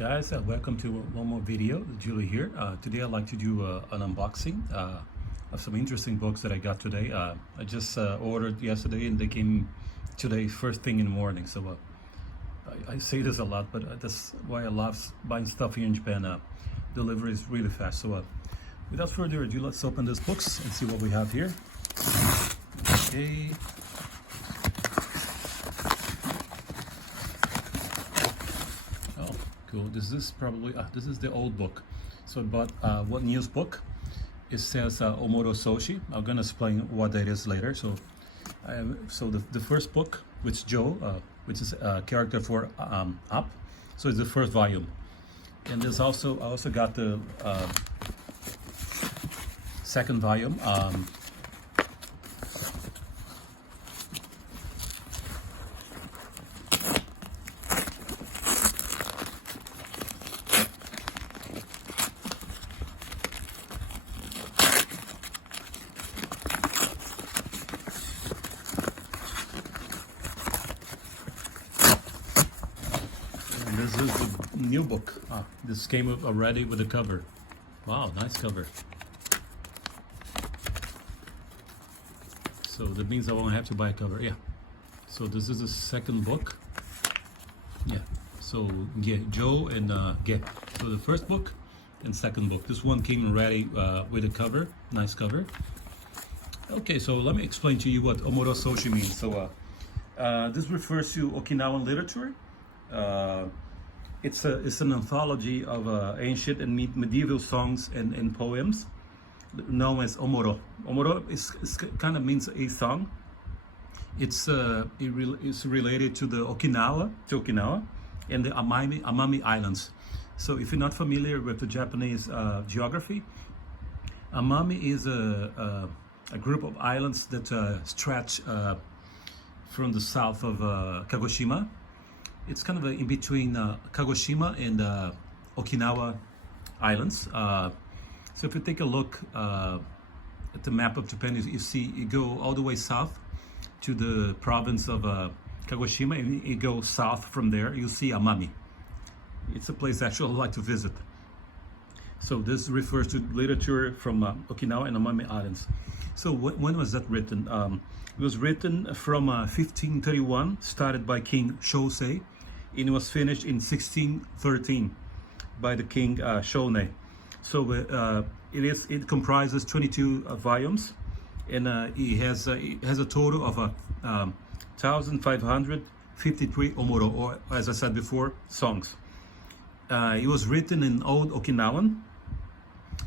guys, welcome to one more video. Julie here. Today I'd like to do an unboxing of some interesting books that I got today. I just ordered yesterday and they came today first thing in the morning. So I say this a lot, but that's why I love buying stuff here in Japan. Delivery is really fast. So without further ado, let's open these books and see what we have here. Okay. Cool. This is probably this is the old book. So I bought one news book. It says Omoro Soshi. I'm gonna explain what that is later. So the first book, which is Joe, which is a character for Up. So it's the first volume. And there's also I also got the second volume. This is the new book. This came already with a cover. Wow, nice cover. So that means I won't have to buy a cover. Yeah. So this is the second book. Yeah. So yeah, Joe and yeah. So the first book and second book. This one came ready with a cover. Nice cover. Okay, so let me explain to you what Omoro Soshi means. So this refers to Okinawan literature. It's an anthology of ancient and medieval songs and poems known as Omoro. Omoro is kind of means a song. It's related to the Okinawa and the Amami Islands. So if you're not familiar with the Japanese geography, Amami is a group of islands that stretch from the south of Kagoshima. It's kind of in between Kagoshima and Okinawa Islands. So if you take a look at the map of Japan, you see you go all the way south to the province of Kagoshima, and you go south from there, you see Amami. It's a place actually I'd like to visit. So this refers to literature from Okinawa and Amami Islands. So when was that written? It was written from 1531, started by King Shosei, and it was finished in 1613 by the King Shone. So it comprises 22 volumes, and it has a total of 1,553 omoro, or as I said before, songs. It was written in Old Okinawan,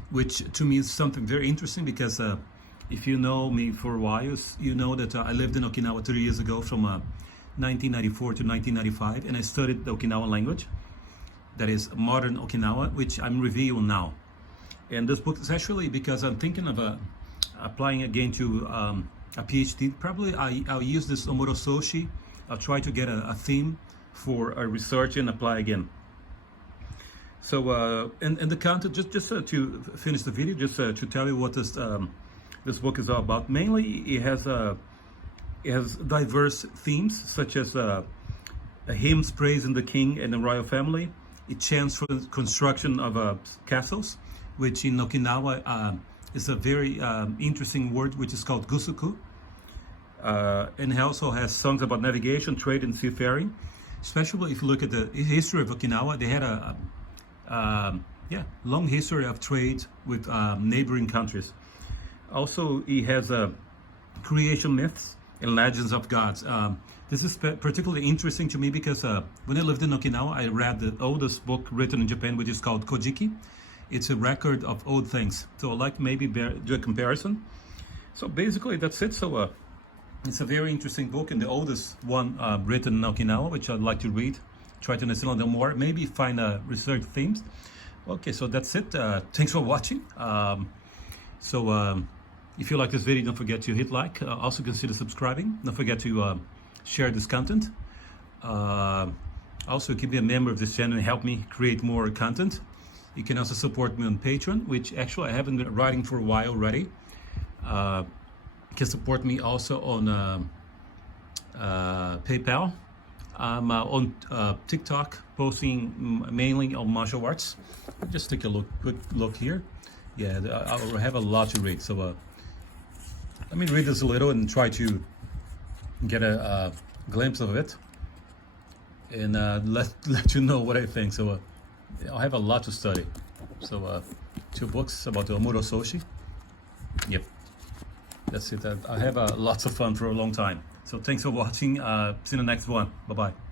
which to me is something very interesting because if you know me for a while, you know that I lived in Okinawa 3 years ago from 1994 to 1995, and I studied the Okinawan language, that is modern Okinawa, which I'm reviewing now. And this book is actually because I'm thinking of applying again to a PhD. Probably I'll use this Omoro Soshi. I'll try to get a theme for a research and apply again. So and the content, just to finish the video, just to tell you what this book is all about. Mainly, it has diverse themes, such as hymns praising the king and the royal family. It chants for the construction of castles, which in Okinawa is a very interesting word, which is called gusuku. And it also has songs about navigation, trade, and seafaring. Especially if you look at the history of Okinawa, they had a long history of trade with neighboring countries. Also, he has creation myths and legends of gods. This is particularly interesting to me because when I lived in Okinawa, I read the oldest book written in Japan, which is called Kojiki. It's a record of old things. So I'd like to maybe do a comparison. So basically, that's it. So it's a very interesting book and the oldest one written in Okinawa, which I'd like to read, try to understand a little more, maybe find research themes. Okay, so that's it. Thanks for watching. If you like this video, don't forget to hit like. Also consider subscribing. Don't forget to share this content. Also, keep me a member of this channel and help me create more content. You can also support me on Patreon, which actually I haven't been writing for a while already. You can support me also on PayPal. I'm on TikTok, posting mainly on martial arts. Just take a quick look here. Yeah, I have a lot to read. So let me read this a little and try to get a glimpse of it, and let you know what I think. So I have a lot to study. So 2 books about the Omuro Soshi. Yep, that's it. I have lots of fun for a long time. So thanks for watching. See you in the next one. Bye bye.